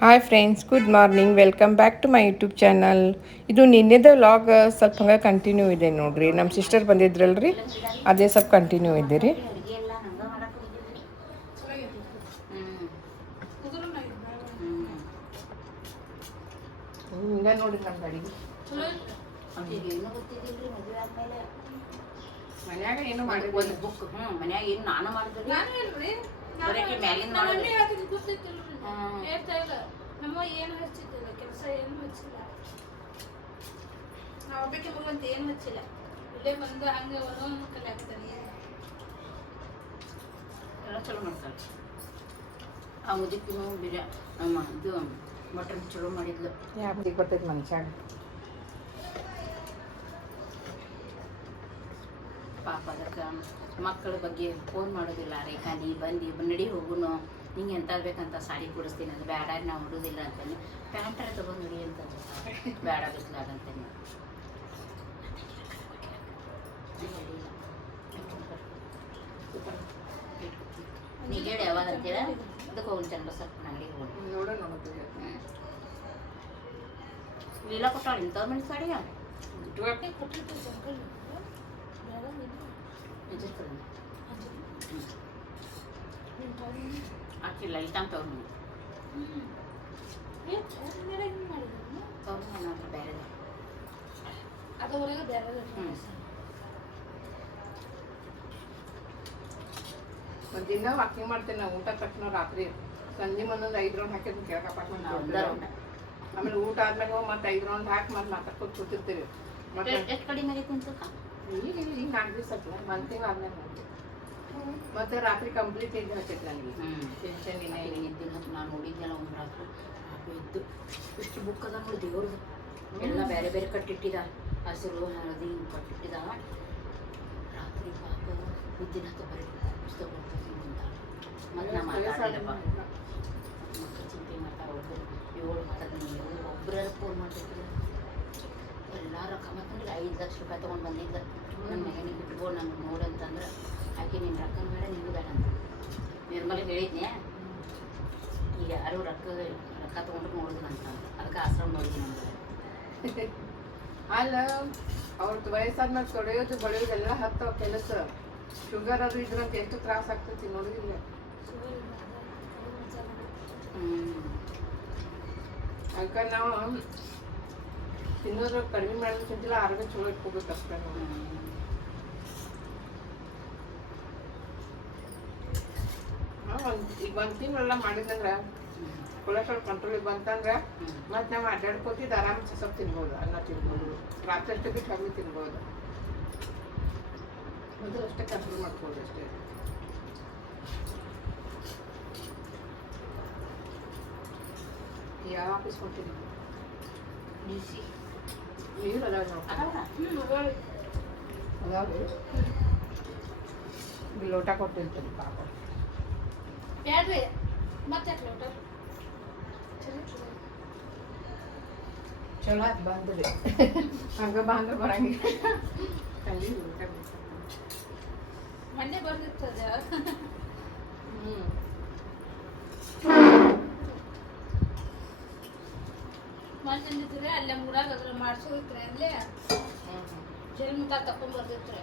Hi friends, good morning. Welcome back to my YouTube channel. ಇದು ನಿನ್ನೆದ vlog ಸ್ವಲ್ಪ ಹಂಗೆ ಕಂಟಿನ್ಯೂ ಇದೆ ನೋಡ್ರಿ. ನಮ್ಮ ಸಿಸ್ಟರ್ ಬಂದಿದ್ರಲ್ರಿ, ಅದೇ ಸ್ವಲ್ಪ ಕಂಟಿನ್ಯೂ ಇದೆ ರೀ. ಹಿಂಗೆ ನೋಡ್ರಿ ನಮ್ಮ ಅಡಿಗೆ ಮನ್ಯಾಗ ಏನು ಮಾಡಿ ಒಂದು ಬುಕ್ ಮನ್ಯಾಗ ಏನು ನಾನು ಮಾಡಿದ್ರಿ ನಮ್ಮ ಏನು ಹಚ್ಚಿದ್ದಿಲ್ಲ ಕೆಲಸ ಏನು ಹಚ್ಚಿಲ್ಲ. ನಾವು ಒಬ್ಬಕ್ಕೆ ಹೋಗುವಂತ ಏನು ಹಚ್ಚಿಲ್ಲ. ಇಲ್ಲೇ ಬಂದು ಹಂಗೆ ಒಂದೊಂದು ಕಲೆ ಆಗ್ತಾನೆ ಎಲ್ಲ ಚಲೋ ಮಾಡ್ತಾರೆ. ಆ ಮುದಕ್ಕೂ ನಮ್ಮ ಇದು ಮಟನ್ ಚಲೋ ಮಾಡಿದ್ಲು. ಯಾಕೆ ಬರ್ತೈತೆ ಮನುಷ್ಯಾಗ. ಪಾಪ ಅದಕ್ಕೆ ಮಕ್ಕಳ ಬಗ್ಗೆ ಫೋನ್ ಮಾಡೋದಿಲ್ಲ. ರೇಖಾ ನೀ ಬಂದು ನಡಿ ಹೋಗುನು, ನಿಂಗೆ ಎಂತ ಬೇಕಂತ ಸಾಡಿ ಕೊಡಿಸ್ತೀನಿ ಅದು ಬೇಡ, ನಾವು ಉಡೋದಿಲ್ಲ ಅಂತೇನೆ. ಪ್ಯಾಂಟರ ತೊಗೊಂಡು ನಡಿ ಅಂತ ಬೇಡ ಬಿಸ್ಲಾಗಂತೇನೆ. ನೀ ಹೇಳಿ ಯಾವಾಗ ಅಂತೇಳ ಅದಕ್ಕೆ ಹೋಗಿ ಚಂದ ಸ್ವಲ್ಪ ಅಂಗಡಿಗೆ ಹೋಗಿ ನೋಡೋಣ. ಲೀಲಾ ಕೊಟ್ಟಾಳ ಇಂಥವ್ರ ಮನೆ ಸಾಡಿ ಆಕಿ ಲಲಿತಾ ಅಂತ ಅವ್ರ ಮನೆ ಬೇರೆ ಅದವರೆಗೆ ಬೇರೆ ಒಂದು ದಿನ ವಾಕಿಂಗ್ ಮಾಡ್ತೇನೆ ನಾವು. ಊಟ ತಕ್ಷಣ ರಾತ್ರಿ ಸಂಜೆ ಒಂದೊಂದು 5 ರೌಂಡ್ ಹಾಕಿದ್ ಕೇಳಕ್ಕೆ. ಆಮೇಲೆ ಊಟ ಆದ್ಮೇಲೆ ಹೋಗಿ ಮತ್ತೆ 5 ರೌಂಡ್ ಹಾಕಿ ಮತ್ತೆ ಮಾತಾಡ್ಕೊತ ಕೂತಿರ್ತೀವಿ. ಮತ್ತೆ ಎಷ್ಟು ಕಡಿಮೆ ಆಗೈತೆ ಅಂತ ಈಗ 4 ದಿವಸ ಆಯ್ತಲ್ಲ, 1 ತಿಂಗಳು ಆದ್ಮೇಲೆ ಮತ್ತೆ ರಾತ್ರಿ ಕಂಪ್ಲೀಟ್ ಇದು ಹಚ್ಚೈತೆ ನನಗೆ ಟೆನ್ಷನ್. ನಿದ್ದೆ ನಾನು ನೋಡಿದ್ದೆಲ್ಲ ಒಂದು ರಾತ್ರಿ ಇದ್ದು ಇಷ್ಟು ಬುಕ್ ಅದ ನೋಡಿ ದೇವ್ರದ್ದು ಎಲ್ಲ ಬೇರೆ ಬೇರೆ ಕಟ್ಟಿಟ್ಟಿದ. ಹಸಿರು ಹಳದಿ ಕಟ್ಟಿಟ್ಟಿದ. ರಾತ್ರಿ ಪಾಪ ನಿದ್ದಿನ ಬರೀ ಪುಸ್ತಕ ಮತ್ತು ನಾ ಮಾತಾಡಿಲ್ಲಪ್ಪ. ಮಕ್ಕಳು ಚಿಂತೆ ಮಾಡ್ತಾರೆ. ಒಬ್ಬರು 7 ಮಾತಾಡ್ತೀನಿ, ಒಬ್ಬರ ಫೋನ್ ಮಾಡ್ತಿರ್ತಿಲ್ಲ. ಎಲ್ಲಾರು ರೊಕ್ಕ ಮಾತಂದ್ರೆ 5 ಲಕ್ಷ ರೂಪಾಯಿ ತೊಗೊಂಡು ಬಂದಿದ್ದ. ನನ್ನ ಮಗನಿಗೆ ಬಿಟ್ಬೋದು ನಂಗೆ ನೋಡಂತಂದ್ರೆ ಆಕೆ ನಿನ್ನ ರೊಕ್ಕನ ಬೇಡ ನಿನಗೂ ಬೇಡ ಅಂತ ನಿರ್ಮಲ ಹೇಳಿದ್ನೆ. ಈಗ ಯಾರು ರೊಕ್ಕ ತೊಗೊಂಡ್ರು ನೋಡಿದ್ರು ಅಂತ ಅದಕ್ಕೆ ಆಶ್ರಮ ನೋಡಿದ್ವಿ ನಮ್ಗೆ. ಅಲ್ಲ ಅವ್ರದ್ದು ವಯಸ್ಸಾದ್ಮೇಲೆ ತೊಳೆಯೋದು ಬಳಿಯೋದೆಲ್ಲ ಹತ್ತವ ಕೆಲಸ. ಶುಗರ್ ಅದು ಇದ್ರಂತ ಎಷ್ಟು ತ್ರಾಸ ಆಗ್ತೈತಿ ನೋಡಿದಿಲ್ಲ. ಅದಕ್ಕೆ ನಾವು ತಿನ್ನೋದ್ರ ಕಡಿಮೆ ಮಾಡೋದಕ್ಕಿಂತಲ್ಲ ಆರೋಗ್ಯ ಚಲೋ ಇಟ್ಕೋಬೇಕು ಅಷ್ಟೇ. ಈಗ 1 ತಿಂಗಳೆಲ್ಲ ಮಾಡಿದಂದ್ರೆ ಕೊಲೆಸ್ಟ್ರಾಲ್ ಕಂಟ್ರೋಲಿಗೆ ಬಂತಂದ್ರೆ ಮತ್ತೆ ನಾವು ಅಡ್ಡಾಡ್ಕೋತಿದ್ದು ಆರಾಮ ಸ್ವಲ್ಪ ತಿನ್ಬೋದು. ಅನ್ನ ತಿನ್ಬೋದು, ರಾತ್ರಿ ಅಷ್ಟೇ ಬಿಟ್ಟು ಹಣ್ಣು ತಿನ್ಬೋದು. ಮೊದಲು ಅಷ್ಟೇ ಕಂಟ್ರೋಲ್ ಮಾಡ್ಬೋದು ಅಷ್ಟೇ. ಯಾವ ಆಫೀಸ್ ಕೊಡ್ತೀನಿ ನೀರು ಅದಾವ ಅದಾವ್ರಿ. ಇಲ್ಲಿ ಲೋಟ ಕೊಟ್ಟಿರ್ತೀನಿ ಪಾಪ. ಬ್ಯಾಡ್ರಿ ಮತ್ತೆ ಲೋಟ ಚಲೋ ಆಯ್ತು ಬಂದ್ರಿ. ಹಂಗ ಬಂದ್ರೆ ಬರಂಗಿಲ್ಲ. ಕಲಿ ಊಟ ಮೊನ್ನೆ ಬಂದಿರ್ತದ. ಮೊನ್ನೆ ಅಲ್ಲೇ ಮುರಾಗ ಅದ್ರ ಮಾಡ್ಸೋದಿತ್ರಿ. ಅಲ್ಲೇ ಜನ್ಮತ ತಕೊಂಡ್ ಬರ್ದಿತ್ರಿ.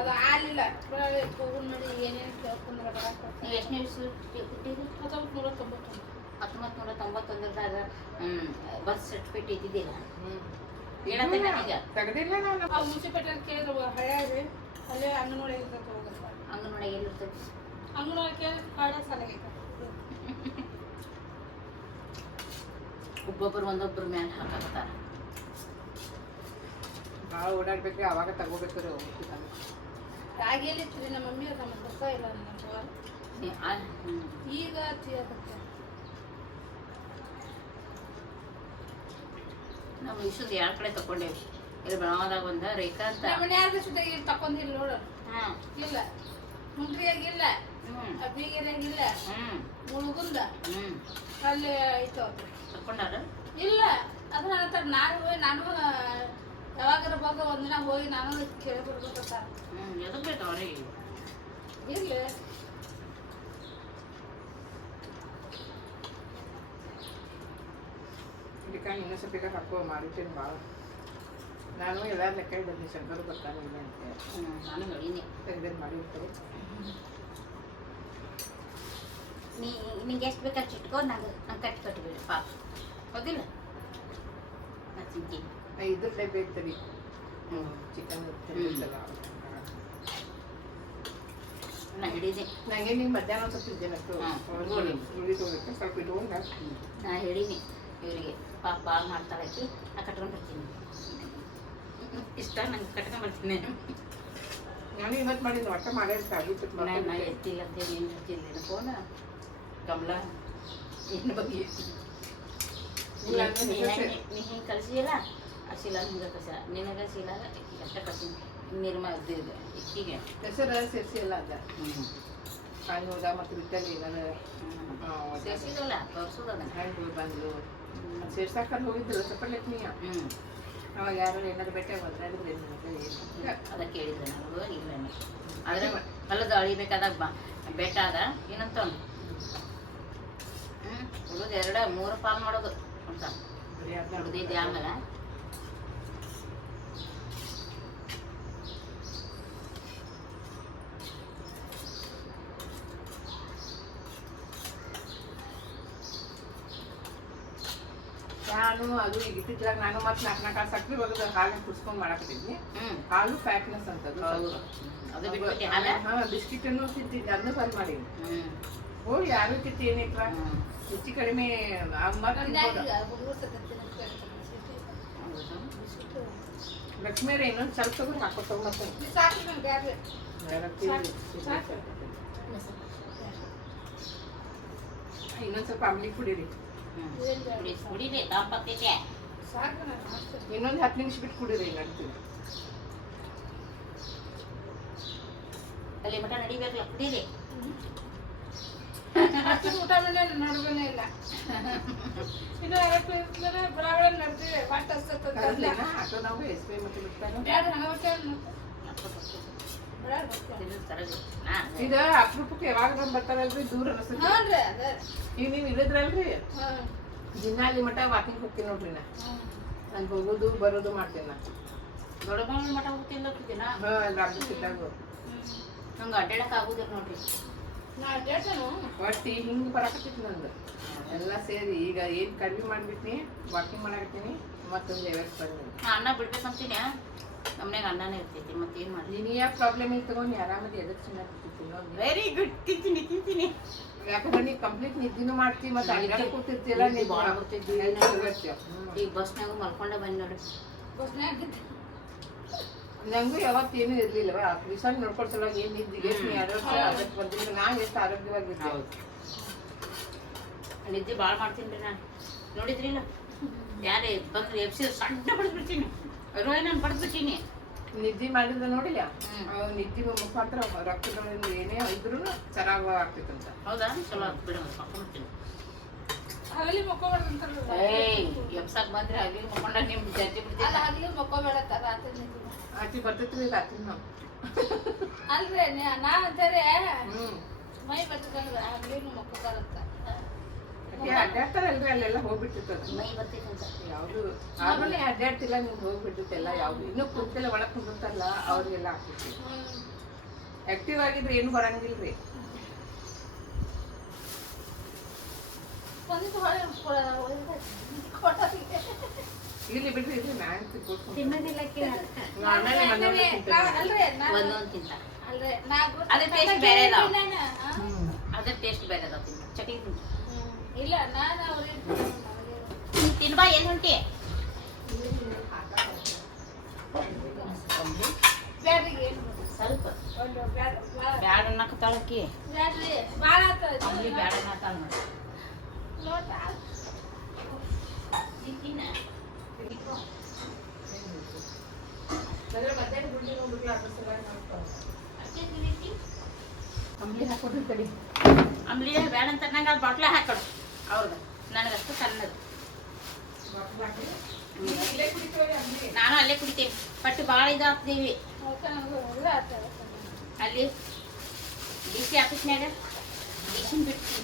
ಅದು ಆಲಿಲ್ಲ. ಹೋಗು ನೋಡಿ ಏನೇನು ಕೇಳ್ಕೊಂಡ್ರೆ ನೀವು ಎಷ್ಟನೇ ವಿಷಯ ಕೊಟ್ಟಿರಿ? 1991. 1991ದಾಗ ಬರ್ತ್ ಸರ್ಟಿಫಿಕೇಟ್ ಇದ್ದಿದ್ದಿಲ್ಲ. ಹೇಳತ್ತೇನೆ ಈಗ ತೆಗ್ದಿಲ್ಲ ನಾನು. ಆ ಮುನ್ಸಿಪಾಲಿಟಿ ಕೇಳಿದ್ರು ಹಳ್ಯಾಗ್ರಿ ಅಲ್ಲೇ ಅಂಗನವಾಡಿ ಇರ್ತೈತೆ. ಹೋಗಪ್ಪ ಅಂಗನವಾಡಿ ಎಲ್ಲಿರ್ತೈತಿ? ಅಂಗನವಾಡಿ ಕೇಳಿದ್ರೆ ಕಾಡ ಸಾಲಾಗೈತೆ. ಒಬ್ಬೊಬ್ಬರು ಒಂದೊಬ್ಬರ ಮ್ಯಾಲೆ ಹಾಕತ್ತಾರ. ಭಾಳ ಓಡಾಡ್ಬೇಕ್ರಿ, ಅವಾಗ ತಗೋಬೇಕ್ರಿ. ರಾಗಿ ಎಲ್ಲಿತ್ರಿ ನಮ್ಮ ಮಮ್ಮಿ ನಮ್ಮ ಬರ್ತಾ ಇಲ್ಲ ಈಗ ನಾವು ಇಷ್ಟೊಂದು 2 ಕಡೆ ತಕೊಂಡೇವಿ. ಇಲ್ಲಿ ಬೆಳಗಾವದಾಗ ಒಂದು ರೇಖಾ ಅಂತ ಮನ್ಯಾಗ ಸುತ್ತಾಗಿ ತಕೊಂಡಿಲ್ಲ ನೋಡು. ಇಲ್ಲ ಮುಂಡ್ರಿಯಾಗಿಲ್ಲ, ಬೀಗೇರಿಯಾಗಿಲ್ಲ, ಮುಳುಗುಂದ ಅಲ್ಲಿ ಐತವ ತಕೊಂಡಾರ. ಇಲ್ಲ ಅದನ್ನ ಹೇಳ್ತಾರೆ. ನಾನು ಯಾವಾಗಾರ ಬಂದು ಒಂದಿನ ಹೋಗಿ ನಾನು ಕೇಳಿ ಬರ್ಬೇಕಂತ. ಎದಕ್ಕೆ ಬೇಕು ಅವ್ರಿಗೆ? ಇಲ್ಲ ಬೇಕಾ ಇನ್ನೂ ಸ್ವಲ್ಪ ಬೇಕಾ ಹಾಕೋ ಮಾಡಿರ್ತೇನೆ ಭಾಳ. ನಾನು ಎಲ್ಲರೂ ಲೆಕ್ಕ ಇದ್ದೀನಿ ಶಂಕರ್ ಬರ್ತಾನೆ ಇಲ್ಲ ಅಂತ ನಾನು ನೋಡೀನಿ. ತೆಗ್ದೇನು ಮಾಡಿರ್ತಾರೆ. ನಿಂಗೆ ಎಷ್ಟು ಬೇಕು ಅಷ್ಟು ಇಟ್ಕೊ, ನಂಗೆ ಕಟ್ಟಿಬಿಡು ಪಾಪ. ಹೌದಿಲ್ಲ? ನಾನು ತಿಂತೀನಿ. ಇದ್ರ ಟೈಪ್ ಐತರಿ ಚಿಕನ್ ತಿಂದಿದ್ದಲ್ಲ. ನಾ ಹಿಡೀನಿ. ನನಗೆ ನೀವು ಮಧ್ಯಾಹ್ನ ಸ್ವಲ್ಪ ಇದ್ದೇನೆ ಉಳಿ ತೊಗೊಳಕ್ಕೆ ಸ್ವಲ್ಪ ಇಟ್ಕೊಂಡು ನಾ ಹೇಳೀನಿ ಇವರಿಗೆ ಪಾಪ ಭಾಳ ಮಾಡ್ತಾಳೆ ಆಕಿ, ನಾ ಕಟ್ಕೊಂಡು ಬರ್ತೀನಿ. ಇಷ್ಟ ನಂಗೆ ಕಟ್ಕೊಂಡು ಬರ್ತೀನಿ. ನಾನು ಇವತ್ತು ಮಾಡಿದ್ದು ಒಟ್ಟ ಮಾಡಿರ್ತಾರೆ ನಾ ಎತ್ತಿಲ್ಲ ಅಂತೇಳಿ ಏನು ಹಚ್ಚಿಲ್ಲ ಫೋನ್. ಕಮಲ ಏನು ಬಗ್ಗೆ ನೀ ಹಿಂಗೆ ಕಳಿಸಿಲ್ಲ ಆ ಶೀಲ ಹಿಂಗೆ ಕಸ ನಿನಗೆ ಶೀಲ ಅಷ್ಟ ಕಳ್ಸೀನಿ. ನಿರ್ಮ ಇಕ್ಕಿಗೆ ಹೆಸರು ಸೇರಿಸಿಲ್ಲ ಅದ ಹಣ್ಣು ಹೋದ ಮತ್ತು ಬಿಟ್ಟಲ್ಲಿ ಸೇರಿಸಿದಲ್ಲ ತೋರಿಸೋದು ಅದನ್ನು. ಹಣ್ಣು ಬಂದು ಸೇರ್ಸಾಕಲ್ಲಿ ಹೋಗಿದ್ರು ಸ್ವಲ್ಪ ಲೆಕ್ನಿಯ. ಅವಾಗ ಯಾರು ಏನಾದ್ರು ಬೆಟ್ಟೆ ಒದ್ದಾಡಿದ್ರೆ ಅದಕ್ಕೆ ಕೇಳಿದ್ರೆ ನನಗೂ ಇಲ್ಲ ಆದರೆ ಹೊಲದ ಅಳಿಬೇಕಾದಾಗ ಬೆಟ್ಟ ಅದ ಏನಂತ ಉಳಿದು 2-3 ಪಾಲ್ ಮಾಡೋದು ಅಂತ ಉಳಿದಿದ್ದೆ. ಆಮೇಲೆ ನಾನು ಅದು ಈಗ ಇತ್ತಿತ್ತಲಾಗ ನಾನು ಮತ್ತೆ 4 ಸಕ್ರೆ ಬರೋದು ಹಾಗೆ ಕುಡ್ಸ್ಕೊಂಡು ಮಾಡಾಕತ್ತಿದ್ನಿ. ಹಾಲು ಫ್ಯಾಟ್ನೆಸ್ ಅಂತದ್ದು ಅದು ಬಿಟ್ಬಿಟ್ಟು ಬಿಸ್ಕಿಟ್ ಅನ್ನು ತಿಂತಿದ್ದೆ, ಅದನ್ನು ಬಂದ್ ಮಾಡೀನಿ. ಹೋಗಿ ಯಾರು ತಿಂತಿ ಏನೈತ್ರ ಹೆಚ್ಚು ಕಡಿಮೆ ಲಕ್ಷ್ಮೀರ ಇನ್ನೊಂದು ಸ್ವಲ್ಪ ತಗೊಂಡು ಹಾಕೋ ತಗೊಂಡು ಇನ್ನೊಂದು ಸ್ವಲ್ಪ ಅಂಬ್ಲಿ ಕುಡೀರಿ. ಕುಡಿದೆ ತಾಪತ್ತಿದೆ. ಇನ್ನೊಂದು 10 ನಿಮಿಷ ಬಿಟ್ಟು ಕುಡೀರಿ. ನಡ್ತೀವಿ ಅಲ್ಲಿ ಮಠ ನಡಿಬೇಕಲ್ಲ ಕುಡೀರಿ. ಊಟ ಮೇಲೆ ನೋಡ್ಬೇನೇ ಇಲ್ಲ. ಇನ್ನು ಬರಾಬರ ನಡ್ತೀವಿ ಪಾಠ ಆಟೋ ನಾವು ಎಸ್ ಪಿ ಮತ್ತೆ ಬಿಡ್ತಾರೆ. ಇದು ಅಪರೂಪಕ್ಕೆ ಯಾವಾಗ ನಮ್ ಬರ್ತಾರಲ್ರಿ ದೂರ ಅನಿಸ್ತದೆ. ಈಗ ನೀವು ಇಳಿದ್ರಲ್ರಿ ದಿನ ಅಲ್ಲಿ ಮಠ ವಾಕಿಂಗ್ ಹೋಗ್ತೀನಿ ನೋಡ್ರಿ. ನಾನು ಹೋಗೋದು ಬರೋದು ಮಾಡ್ತೀನಿ. ನಾ ದೊಡ್ಡ ಮಠ ಹೋಗ್ತಿಲ್ಲ ಹೋಗ್ತಿದ್ದೀನ. ಇದ್ದಾಗ ನಂಗೆ ಅಡ್ಡಾಡಕ್ಕೆ ಆಗುದಿಲ್ಲ ನೋಡ್ರಿ. ಒಟ್ಟು ಹಿಂಗೆ ಬರಾಕತ್ತಿತ್ತು ನಂದು ಎಲ್ಲ ಸೇರಿ. ಈಗ ಏನು ಕಡಿಮೆ ಮಾಡಿಬಿಟ್ನಿ, ವಾಕಿಂಗ್ ಮಾಡಾಕತ್ತೀನಿ. ಮತ್ತೊಂದು ವ್ಯವಸ್ಥೆ ಬಂದಿನಿ. ಅನ್ನ ಬಿಡ್ಬೇಕಂತೀನಿ. ನಮ್ಮನೆಗೆ ಅನ್ನನೇ ಇರ್ತೈತಿ. ಮತ್ತೇನು ಮಾಡಿ ನೀನು ಯಾವ ಪ್ರಾಬ್ಲಮ್ ಇಲ್ಲ ತಗೊಂಡು ಆರಾಮದಿ ಎದಕ್ಕೆ ಚೆನ್ನಾಗಿರ್ತೀನಿ. Very good. ತಿಂತೀನಿ. ಯಾಕಂದ್ರೆ ನೀವು ಕಂಪ್ಲೀಟ್ ನಿದ್ದಿನೂ ಮಾಡ್ತೀವಿ ಮತ್ತು ಅಡ್ಡಾಡಿ ಕೂತಿರ್ತಿಲ್ಲ. ನೀವು ಭಾಳ ಬರ್ತಿದ್ವಿ. ಈಗ ಬಸ್ನಾಗ ಮಲ್ಕೊಂಡೆ ಬಂದು ನೋಡಿ. ನಂಗೂ ಯಾವತ್ತೇನು ಇರ್ಲಿಲ್ಲವ. ರಿಸಲ್ಟ್ ನೋಡ್ಕೊಳ್ಸಲ್ಲ ಏನು ನಿದ್ದಿಗೆ ಎಷ್ಟು ಆರೋಗ್ಯ ಅದಕ್ಕೆ ಬಂದಿಲ್ಲ. ನಾನು ಎಷ್ಟು ಆರೋಗ್ಯವಾಗಿದ್ದೆ. ನಿದ್ದೆ ಭಾಳ ಮಾಡ್ತೀನಿ ರೀ ನಾನು. ನೋಡಿದ್ರಿಲ್ಲ ಯಾರೇ ಬಂದ್ರೆ ಎಬ್ಸಿ ಸಣ್ಣ ಬಡ್ದ್ಬಿಡ್ತೀನಿ. ರೋಹಿಣಿ ನಾನು ಬಡ್ದ್ಬಿಡ್ತೀನಿ. ನಿದ್ದೆ ಮಾಡಿದ್ರೆ ನೋಡಿಲ್ಲ ನಿದ್ದೆ ಮುಖಾಂತರ ರಕ್ತದಲ್ಲಿ ಏನೇ ಇದ್ರೂ ಚೆನ್ನಾಗಿ ಆಗ್ತೈತಂತ. ಹೌದಾ? ಚಲೋ ಬಿಡ ಮಕ್ಕೊಂಡ್ಬಿಡ್ತೀನಿ. ಹಗಲಿ ಮಕ್ಕೋಬೇಡ. ಎಬ್ಸಾಕ್ ಬಂದ್ರೆ ಹಗಲಿ ಮಕ್ಕೊಂಡ ನಿಮ್ ಜಲ್ದಿ ಬಿಡ್ತೀನಿ. ಹಗಲಿ ಮಕ್ಕೋಬೇಡ ರಾತ್ರಿ ಆಚೆ ಬರ್ತೈತ್ರಿ ರಾತ್ರಿ ನಾವು. ಅಲ್ರಿ ನಾವ್ ಅಂತಾರೆ ಮೈ ಬರ್ತದಂದ್ರ ಹಗಲಿನೂ ಮಕ್ಕೋಬಾರಂತ. ಅಡ್ಡಾಡ್ತಾರಲ್ರಿ ಅಲ್ಲೆಲ್ಲ ಹೋಗ್ಬಿಟ್ಟಿರ್ತದ. ಮೈ ಬರ್ತೈತಂತ ಯಾವ್ದು ಆಮೇಲೆ ಅಡ್ಡಾಡ್ತಿಲ್ಲ ನಿಮ್ಗೆ ಹೋಗ್ಬಿಟ್ಟಿರ್ತೆಲ್ಲ. ಯಾವ್ದು ಇನ್ನೂ ಕುಂತೆಲ್ಲ ಒಳಗೆ ಕುಂದಿರ್ತಾರಲ್ಲ ಅವ್ರಿಗೆಲ್ಲ ಆಗ್ತೈತಿ. ಆಕ್ಟಿವ್ ಆಗಿದ್ರೆ ಏನು ಬರಂಗಿಲ್ರಿ. ಇಲ್ಲಿ ಬಿಡ್ರಿ ಇಲ್ಲಿ ಮ್ಯಾನ್ ತಿನ್ನೋದಿಲ್ಲ ಒಂದೊಂದು ತಿಂತ. ಅದ್ರ ಟೇಸ್ಟ್ ಬೇರೆ ಅದಾವ. ಅದ್ರ ಟೇಸ್ಟ್ ಬೇರೆ ಅದಾವ. ಚಟ್ನಿ ತಿಂತ ಇಲ್ಲ ನಾನು ಅವ್ರಿಗೆ ತಿನ್ಬಾ. ಏನು ಹೊಂಟಿ ಸ್ವಲ್ಪ ಬ್ಯಾಡ ಅನ್ನಕತ್ತಾಳಕ್ಕಿ. ಅಂಬ್ಲಿ ಬ್ಯಾಡ ಅನ್ನತ್ತಾಳ ನೋಡಿ. ತಿನ್ನ ಅಂಬ್ಲಿ ಹಾಕೊಡ್ರಿ ಕಡಿ. ಅಂಬ್ಲಿ ಬ್ಯಾಡ ಅಂತ ನಂಗೆ ಅದು ಬಾಟ್ಲ ಹಾಕೊಡು ಅವ್ರಿಗೆ. ನನಗಷ್ಟು ಸಣ್ಣದು. ನಾನು ಅಲ್ಲೇ ಕುಡಿತೇನೆ. ಬಟ್ ಭಾಳ ಇದಾಗ್ತೀವಿ ಅಲ್ಲಿ ಡಿಸಿ ಆಫೀಸ್ನಾಗ. ಡಿಸಿನ ಬಿಟ್ಟು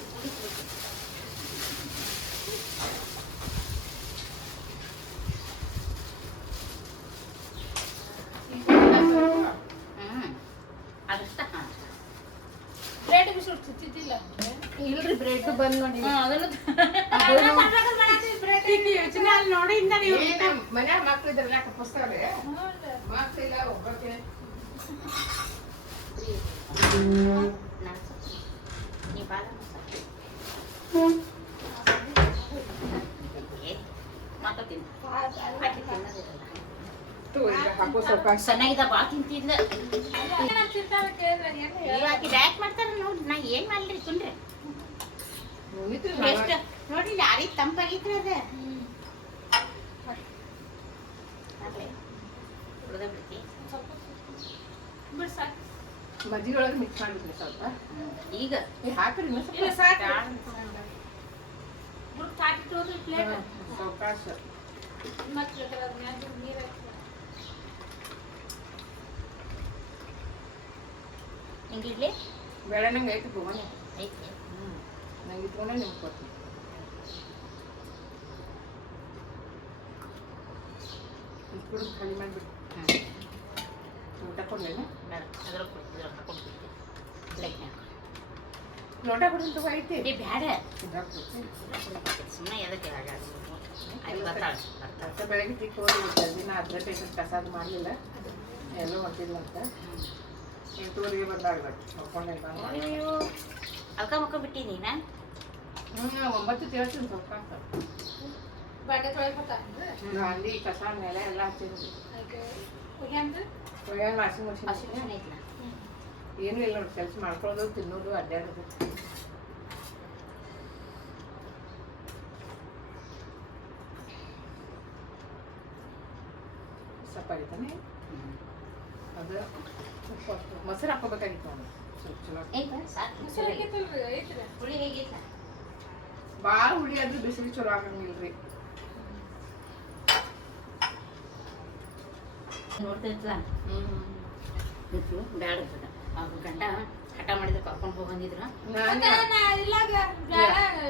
ಬಂದ್ ನೋಡಿ ಅದನ್ನು ಯೋಚನೆ ಅಲ್ಲಿ ನೋಡಿಂದ ನೀವು ಮನ್ಯಾಗ ಮಕ್ಳು ಇದ್ರಲ್ಲ ಪುಸ್ತಕ ಮಕ್ಳಿಲ್ಲ ಒಬ್ಬಕ್ಕೆ ನೀ ಬಾಳ ಮಾತಾಡ್ತೀನಿ ಹಾಕೋ ಸ್ವಲ್ಪ ಚೆನ್ನಾಗಿದ್ದ ಬಾ ತಿಂತಿದ್ಲ ಇವಾಗ ಡಯಟ್ ಮಾಡ್ತಾರ ನೋಡಿ ನಾ ಏನ್ ಮಾಡ್ಲಿ ಕುಂಡ್ರೆ ಎಷ್ಟು ನೋಡಿ ಯಾರಿಗೆ ತಂಪಾಗೈತ್ರಿ ಅದ ಕುಡ್ದ ಬಿಡ್ತಿ ಮಜ್ಜಿಗೆ ಒಳಗೆ ಮಿಕ್ಸ್ ಮಾಡಿಬಿಡ್ರಿ ಸ್ವಲ್ಪ ಈಗ ಹಾಕ್ರಿ ಇನ್ನೂ ಇಲ್ಲ ಸ್ವಲ್ಪ ಸಾಕು ಪ್ಲೇಟ್ ಅವಕಾಶ ಮತ್ತೆ ನೀರು ಹಿಂಗಿಡ್ಲಿ ಬೇಡ ನಂಗೆ ಐತಿ ತಗೊಂಡೆ ಐತಿ ನಂಗೆ ಇಟ್ಕೊಂಡೆ ನಿಮ್ಗೆ ಕೊಡ್ತೀನಿ ಇಟ್ಬಿಡು ಖಾಲಿ ಮಾಡಿಬಿಟ್ಟು ಊಟ ಕೊಡ್ಲೇನ ಅದ್ರ ಹಾಕೊಂಡ್ಬಿಡ್ತಿ ಪ್ಲೇಟ್ನ್ಯಾಗ ಲೋಟ ಬಿಡು ತಗೋ ಐತಿ ಬ್ಯಾಡ ಇದ್ರಾಗ ಕೊಡ್ತೀನಿ. ಸುಮ್ಮನೆ ಎದಕ್ಕೆ ಅಲ್ಲಿ ಬರ್ತಾಳೆ ಮತ್ತೆ ಬೆಳಗ್ಗೆ ತಿಕ್ಕ ಹೋಗಿ ದಿನ ಅದ್ರ ಟೈಮ್ ಕಸಾದ ಮಾಡಲಿಲ್ಲ ಎಲ್ಲೋ ಹೊಂಟಿಲ್ಲ ಅಂತ 8:30ಗೆ ಬಂದಾಗ್ಬೇಕು ನೋಡ್ಕೊಂಡೆ ಬಂದ ಅಯ್ಯೋ ಅಲ್ಕ ಮಕ್ಕ ಬಿಟ್ಟಿನಿ ನಾ 9 ಹೇಳ್ತೀನಿ ಸ್ವಲ್ಪ ಬಾಡೆ ತೊಳೆಯಪ್ಪ ಗಾಂಧಿ ಕಸ ಮೇಲೆ ಎಲ್ಲ ಹಚ್ಚಿದ್ವಿ ಹೋಗ್ಯಾಂದ್ರೆ ಒಯ್ಯಾಗ ವಾಷಿಂಗ್ ಮಷಿನ್ ಹಸಿಮೆಣಸಿನ ಐತ್ಲ ಏನೂ ಇಲ್ಲ ನೋಡಿ ಕೆಲಸ ಮಾಡ್ಕೊಳ್ಳೋದು ತಿನ್ನೋದು ಅಡ್ಡಾಡೋದು ಸ್ವಲ್ಪ ಆಗೈತಾನೆ ಅದು ಮೊಸರು ಹಾಕೋಬೇಕಾಗಿತ್ತು ಅವನು ಸ್ವಲ್ಪ ಚಲೋ ಐತ ಸಾಕು ಸರಿಯಾಗೈತಲ್ರಿ ಐತ್ರಿ ಹುಳಿ ಹೇಗಿಲ್ಲ ಭಾಳ ಹುಳಿ ಆದ್ರೂ ಬಿಸಿಲು ಚಲೋ ಆಗಂಗಿಲ್ರಿ ನೋಡ್ತಿರ್ತ ಬ್ಯಾಡ ಅವ್ರ ಗಂಡ ಹಠ ಮಾಡಿದ್ರೆ ಕರ್ಕೊಂಡು ಹೋಗಂದಿದ್ರು ನಾನೇ ಇಲ್ಲಾಗ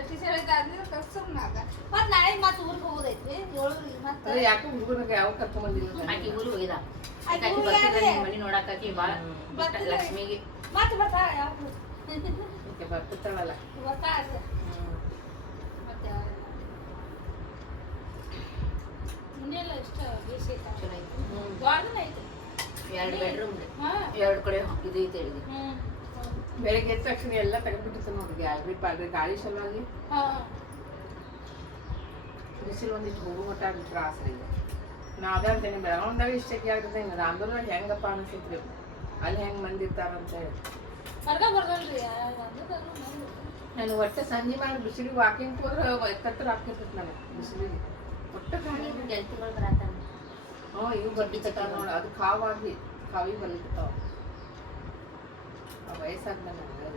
ಟೀಚರ್ ಐತೆ ಸುಮ್ಮನೆ ಅದ ಮತ್ತೆ ನಾಳೆ ಮತ್ತೆ ಊರಿಗೆ ಹೋಗೋದೈತ್ರಿ 7 ಮತ್ತೆ ಅದೇ ಯಾಕೆ ಹುಡುಗನಿಗೆ ಯಾವ ಕರ್ಕೊಂಬಂದಿಲ್ಲ ಆಕಿ ಊರು ಹೋಗಿದ ಆಕಿ ಆಕಿ ಊರಿಗೆ ಬರ್ತಿದ್ದ ಯಾಕೆ? ನಿಮ್ ಮನೆ ನೋಡಾಕಿ ಭಾಳ ಬರ್ತಿಲ್ಲ. ಲಕ್ಷ್ಮಿಗೆ ಮತ್ತೆ ಬರ್ತಾ ಯಾವುದು ಓಕೆ ಬರ್ತಿರ್ತಾಳಲ್ಲ ಬರ್ತಾ ಅದು ಮತ್ತೆ ಮುಂದೆಲ್ಲ ಇಷ್ಟ ಬೇಸಿ ಐತೆ ಚಲೋ ಐತಿ ದೊಡ್ಡದನ್ನ ಐತಿ 2 ಬೆಡ್ರೂಮ್ ಹಾ 2 ಕಡೆ ಇದು ಐತೆ ಹೇಳಿದೆ ಬೆಳಗ್ಗೆ ಎದ್ದ ತಕ್ಷಣ ಎಲ್ಲ ತೆಗೆದ್ಬಿಟ್ಟಿರ್ತಾನೆ ನೋಡಿ ಗ್ಯಾಲ್ರಿ ಪಾಲ್ರಿ ಗಾಳಿ ಸಲುವಾಗಿ ಹಾ ಬಿಸಿಲು ಒಂದಿಟ್ಟು ಹೋಗೋ ಮಟ್ಟ ಅದು ತ್ರಾಸ ಇದೆ ನಾ ಅದೇ ಅಂತೇನೆ ಬೆಳಗಾವ್ದಾಗ ಇಷ್ಟಕ್ಕೆ ಆಗ್ತದೆ ಇನ್ನು ರಾಮದುರ್ಗ ಹೆಂಗಪ್ಪ ಅನಿಸೈತ್ರಿ ಅಲ್ಲಿ ಹೆಂಗೆ ಮಂದಿ ಇರ್ತಾರಂತ ಹೇಳಿ ಹೊರಗ ಬರ್ದಲ್ರಿ ನಾನು ಒಟ್ಟೆ ಸಂಜೆ ಮಾಡಿ ಬಿಸಿಲಿಗೆ ವಾಕಿಂಗ್ ಹೋದ್ರೆ ಎತ್ತತ್ರ ಹಾಕಿರ್ತೈತೆ ನನಗೆ ಬಿಸಿಲಿಗೆ ಒಟ್ಟು ಗಾಳಿ ಗೆಲ್ತಿಗಳು ಬರತ್ತಾನ ಹ್ಞೂ ಇವು ಬರ್ತಿರ್ತಾವ ನೋಡಿ ಅದು ಕಾವಾಗಿ ಕಾವಿ ಬರ್ಲಿರ್ತಾವ ಆ ವಯಸ್ಸಾದ ನನಗೆ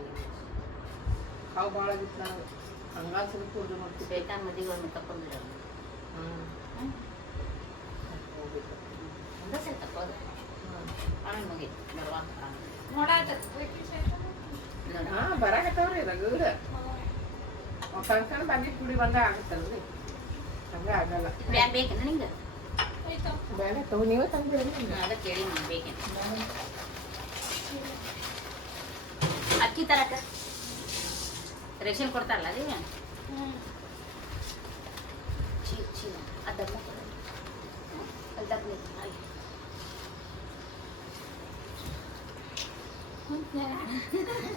ಕಾವು ಭಾಳ ಆಗಿತ್ತು ನನಗೆ ಹಂಗಾಸಲು ಕೂರ್ದು ನೋಡ್ತಿದ್ದೆ ಬೇಕಾದ ಮದಿಗಳು ತಕ್ಕೊಂಡ್ಬಿಡ ಹೋಗ್ಬೇಕು ಒಂದೇ ಸರಿ ತಕ್ಕೋದು ಆಮೇಲೆ ಮುಗೀತು ಬರುವಂತ ಹಾಂ ಬರಾಕತ್ತವ್ರಿ ರಗಡ ಕಣ್ಕಂಡು ಬಂದು ಕುಡಿ ಬಂದ ಆಗುತ್ತಲ್ರಿ ಹಂಗೆ ಆಗಲ್ಲ ಬ್ಯಾಗ್ ಬೇಕೇನ ನಿಂಗೆ ಬೇಡ ತಗೋ ನೀವೇ ತಂದ್ಬಿಡಿ ಅದಕ್ಕೆ ಹೇಳಿ ನಾನು ಬೇಕೇನು ಅಕ್ಕಿ ತರಕ ರೇಷನ್ ಕೊಡ್ತಾರಲ್ಲ ಅದೇ ಚೀಲ ಅದನ್ನ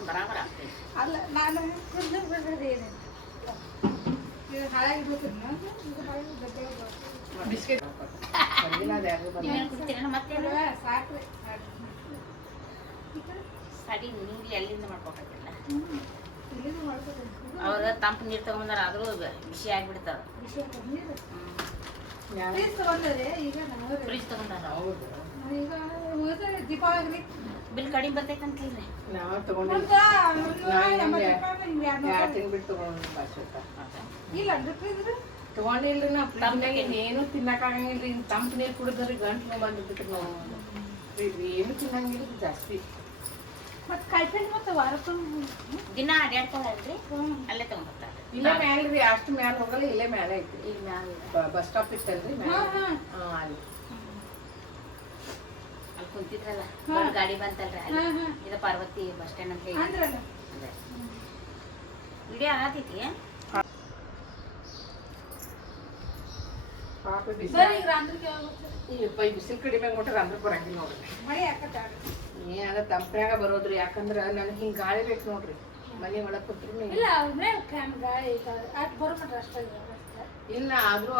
ಬರಾಬರ ಆಗ್ತೈತಿ ಅಲ್ಲ ನಾನು ಬಿಸ್ಕೆಟ್ ಒಂದಿನ ಅದು ಯಾರು ಬಂದ ನೀವೇನು ಕುಡ್ತೀರೇನು ಮತ್ತೇನು ಸಾಕ್ರಿ ಸಡಿ ನಿಂಗೆ ಎಲ್ಲಿಂದ ಮಾಡ್ಕೊಬೇಕಿಲ್ಲ ಇಲ್ಲಿಂದ ಮಾಡ್ಕೊತೀನಿ ಅವ್ರು ತಂಪು ನೀರು ತಗೊಂಬಂದಾರ ಆದರೂ ಬಿಸಿ ಆಗಿಬಿಡ್ತಾವ ಫ್ರೀಜ್ ತಗೊಂಡ್ರೆ ಈಗ ನಾವು ಫ್ರಿಜ್ ತಗೊಂಡಾರ ಹೌದು ಈಗ ಉಳಿದ್ರೆ ದೀಪಾವಳಿ ಬಿಲ್ ಕಡಿಮೆ ಬರ್ತೈತಂತಿಲ್ರಿ ನಾವು ತಗೊಂಡಿಲ್ಲ ಎರಡು ತಿಂಗಳು ಬಿಟ್ಟು ತಗೊಂಡು ಭಾಷೆ ಇಲ್ಲ ಫ್ರೀಜ್ ತಗೊಂಡಿಲ್ರಿ ನಾವು ಫ್ರಿಜ್ನಾಗ ಏನು ತಿನ್ನಕ್ಕಾಗಂಗಿಲ್ರಿ ಇನ್ನು ತಂಪು ನೀರು ಕುಡಿದ್ರೆ ಗಂಟು ಬಂದ್ಬಿಟ್ರಿ ನಾವು ಏನು ತಿನ್ನಂಗಿಲ್ಲ ಜಾಸ್ತಿ ಮತ್ತೆ ಕಾಯಿಪಲ್ಲೆ ಮತ್ತೆ ವಾರಕ್ಕೊಮ್ಮೆ ದಿನ ಅಡ್ಯಾಡ್ತಾರಲ್ರಿ ಅಲ್ಲೇ ತಗೊಂಡ್ಬರ್ತಾರೆ ಇಲ್ಲೇ ಮ್ಯಾಲ್ರಿ ಅಷ್ಟು ಮ್ಯಾಲ ಹೋಗಲ್ಲ ಇಲ್ಲೇ ಮ್ಯಾಲೆ ಐತಿ ಈಗ ಮ್ಯಾಲ ಬಸ್ ಸ್ಟಾಪ್ ಇತ್ತಲ್ರಿ ಮ್ಯಾಲೆ ಅಲ್ಲಿ ಅಲ್ಲಿ ಕುಂತಿದ್ರಲ್ಲ ದೊಡ್ಡ ಗಾಡಿ ಬಂತಲ್ರಿ ಅಲ್ಲಿ ಇದು ಪಾರ್ವತಿ ಬಸ್ ಸ್ಟ್ಯಾಂಡ್ ಅಂತ ಹೇಳಿ ಅಂದ್ರಲ್ಲ ಅದೇ ವಿಡಿಯೋ ಆಗತೈತಿ ಪಾಪ ಬಿಸಿಲು ಸರಿ ಈಗ ರಾತ್ರಿಗೆ ಯಾವಾಗ ಬರ್ತೀರಿ? ಈ ಬಿಸಿಲು ಕಡಿಮೆ ಕೊಟ್ರೆ ರಾತ್ರಿ ಬರಂಗಿಲ್ಲ ನೋಡ್ರಿ. ಮಳೆ ಯಾಕತ್ತಾಗ ಏನಾಗ ತಂಪ್ಯಾಗ ಬರೋದ್ರಿ, ಯಾಕಂದ್ರ ನನಗೆ ಹಿಂಗೆ ಗಾಳಿ ಬೇಕು ನೋಡ್ರಿ. ಮನೆ ಒಳಗೆ ಕೂತ್ರು ಇಲ್ಲ ಅವ್ನೇ ಗಾಳಿ ಅಟ್ ಬರೋಮಟ್ಟ ಅಷ್ಟೇ ಇಲ್ಲ ಆದ್ರೂ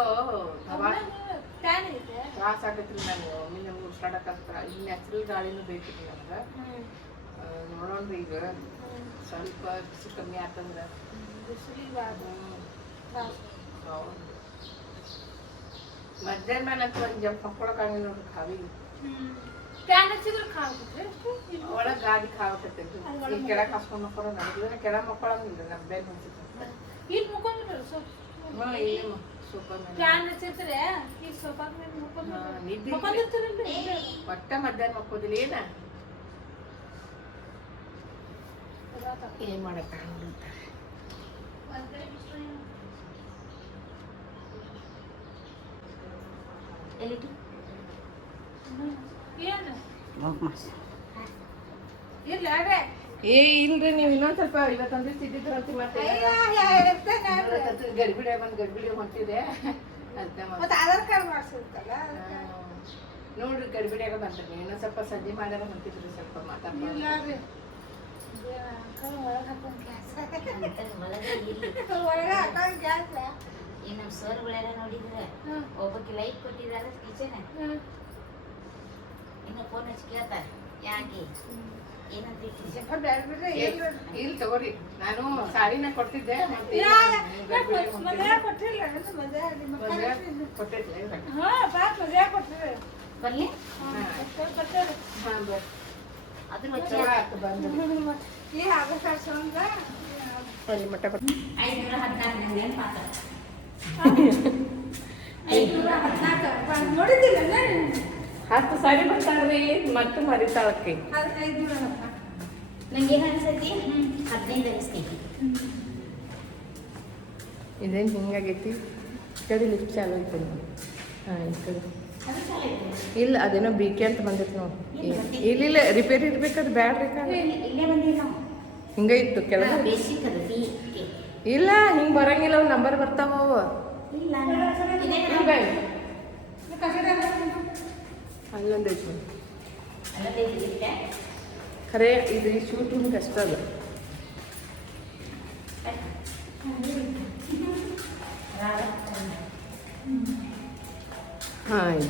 ಫ್ಯಾನ್ ಐತೆ ತ್ರಾಸ ಆಗತ್ರಿ. ನಾನು ಒಮ್ಮೆ ಉಸಿರಾಡಕತ್ರ ಈ ನ್ಯಾಚುರಲ್ ಗಾಳಿನೂ ಬೇಕ್ರಿ ನಮ್ಗೆ. ನೋಡೋಣ್ರಿ ಈಗ ಸ್ವಲ್ಪ ಬಿಸಿ ಕಮ್ಮಿ ಆತಂದ್ರ ಬಿಸಿಲಿಗೆ ಹೌದು. ಮಧ್ಯಾಹ್ನ ಮೇಲೆ ಅಂತ ಒಂದು ಜಂಪ್ ಹಾಕೊಳಕ್ಕಾಗಿಲ್ಲ ನೋಡ್ರಿ ಖಾವಿ. ಫ್ಯಾನ್ ಹಚ್ಚಿದ್ರೆ ಕಾಗುತ್ತೆ ಒಳಗೆ ಗಾದಿ ಖಾವಕತ್ತೇನ್ರಿ. ಈಗ ಕೆಳಗೆ ಹಾಸ್ಕೊಂಡು ಮಕ್ಕೊಳ ನನಗೆ ಕೆಳಗೆ ಮಕ್ಕೊಳಂಗಿಲ್ಲ ನಮ್ಮ ಬೆನ್ನು ಅನ್ಸುತ್ತೆ. ಇಲ್ಲಿ ಮುಕ್ಕೊಂಡ್ಬಿಟ್ರೆ ಸ್ವಲ್ಪ ಇಲ್ಲಿ ಸೋಫಾ ಮೇಲೆ ಫ್ಯಾನ್ ಹಚ್ಚಿರ್ತಾರೆ ಈಗ ಸೋಫಾ ಮೇಲೆ ನಿದ್ದೆ ಮುಕ್ಕೊಂಡಿರ್ತಾರಲ್ರಿ ಒಟ್ಟ ಮಧ್ಯಾಹ್ನ ಮಕ್ಕೋದಿಲ್ಲ ಏನ ಏನ್ ಮಾಡಕ್ಕ ಎಲ್ಲಿಟ್ಟು ಏನು ಇಲ್ಲ ಏ ಇಲ್ರಿ ನೀವು ಇನ್ನೊಂದ್ ಸ್ವಲ್ಪ ಇವತ್ತೊಂದು ಸಿದ್ದಿದ್ರಂತ ಮತ್ತೆ ಗಡ್ಬಿಡಿ ಬಂದು ಗಡ್ಬಿಡಿ ಹೊಂಟಿದೆ ಅಂತ ಮತ್ತೆ ಆಧಾರ್ ಕಾರ್ಡ್ ಮಾಡಿಸಿರ್ತಲ್ಲ ನೋಡ್ರಿ ಗಡ್ಬಿಡಿಯಾಗ ಬಂದ್ರಿ ನೀವು ಇನ್ನೊಂದ್ ಸ್ವಲ್ಪ ಸಂಜೆ ಮಾಡ್ಯಾರ ಹೊಂಟಿದ್ರಿ ಸ್ವಲ್ಪ ಮಾತಾಡ್ತಾರೆ. ಇಲ್ಲ ರೀ ಒಳಗೆ ಹಾಕೊಂಡು ಗ್ಯಾಸ್ ಒಳಗೆ ಹಾಕೊಂಡು ಗ್ಯಾಸ್ ಈ ನಮ್ಮ ಸರ್ಗಳೆಲ್ಲ ನೋಡಿದ್ರೆ ಒಬ್ಬಕ್ಕೆ ಲೈಟ್ ಕೊಟ್ಟಿದ್ದಾರೆ ಕಿಚನ್ ಇನ್ನು ಫೋನ್ ಹಚ್ಚಿ ಕೇಳ್ತಾರೆ ಯಾಕೆ ಏನಂತ ಇಲ್ಲಿ ತಗೋರಿ ನಾನು ಸಾರಿನ ಕೊಡ್ತಿದ್ದೆ ಬರ್ಲಿ ಅದ್ರ ಅಲ್ಲಿ ಮಟ್ಟ 514 ಏನು ಪಾತ್ರ 514 ನೋಡಿದ್ದಿಲ್ಲ 10 ಸಾರಿ ಬರ್ತಾಳ್ರಿ ಮತ್ತು ಮರಿತಾಳಕ್ಕೆ ನಂಗೆ ಏನು ಅನಿಸ್ತೈತಿ 15 ಅನಿಸ್ತೈತಿ ಇದೇನು ಹಿಂಗಾಗೈತಿ ಕಡೆ ಲಿಫ್ಟ್ ಚಾಲು ಐತೆ ಹಾಂ ಈ ಕಡೆ ಅದು ಚಾಲು ಐತಿ ಇಲ್ಲ ಅದೇನೋ ಬಿಕೆ ಅಂತ ಬಂದೈತೆ ನೋಡಿ. ಇಲ್ಲ ರಿಪೇರಿ ಇರ್ಬೇಕದು ಬ್ಯಾಡ್ರಿ ಇಲ್ಲೇ ಬಂದೀವಿ ನಾವು ಹಿಂಗ ಇತ್ತು ಕೆಳಗೆ ಬೇಸಿಕ್ ಅದು ಬಿ ಇಲ್ಲ ಹಿಂಗೆ ಬರಂಗಿಲ್ಲ ಅವು ನಂಬರ್ ಬರ್ತಾವ ಅವು ಇಲ್ಲ ಅಲ್ಲೊಂದೈತಿ ಅಲ್ಲೇ ಖರೆ ಇದು ಶೂಟ್ ರೂಮ್ಗೆ ಅಷ್ಟ ಅದ. ಹಾಂ ಇದು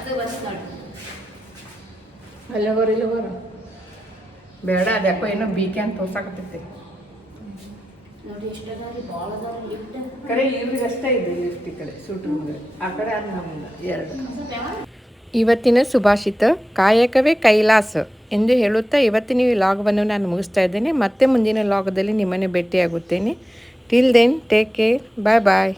ಅದು ಬಸ್ ನೋಡಿ ಅಲ್ಲಿ ಹೋಗೋರು ಇಲ್ಲಿ ಹೋಗೋರು ಬೇಡ ಅದ್ಯಾಕೋ ಏನೋ ಬಿಕೆ ಅಂತ ತೋರ್ಸಾಕತ್ತೈತಿ. ನೋಡಿ ಎಷ್ಟು ಅದಾವ್ರಿ ಭಾಳ ಅದಾವ್ರಿ ಲಿಫ್ಟ್ ಕರೆ ಇವ್ರಿಗೆ ಅಷ್ಟೇ ಇದೆ ಲಿಫ್ಟ್ ಈ ಕಡೆ ಶೂಟ್ ರೂಮ್ಗೆ ಆ ಕಡೆ ಅದು ನಮ್ಗೆ ಎರಡು. ಇವತ್ತಿನ ಸುಭಾಷಿತ ಕಾಯಕವೇ ಕೈಲಾಸ ಎಂದು ಹೇಳುತ್ತಾ ಇವತ್ತಿನ ಈ ಲಾಗವನ್ನು ನಾನು ಮುಗಿಸ್ತಾ ಇದ್ದೇನೆ. ಮತ್ತೆ ಮುಂದಿನ ಲಾಗದಲ್ಲಿ ನಿಮ್ಮನ್ನು ಭೇಟಿಯಾಗುತ್ತೇನೆ. ಟಿಲ್ ದೆನ್ ಟೇಕ್ ಕೇರ್, ಬಾಯ್ ಬಾಯ್.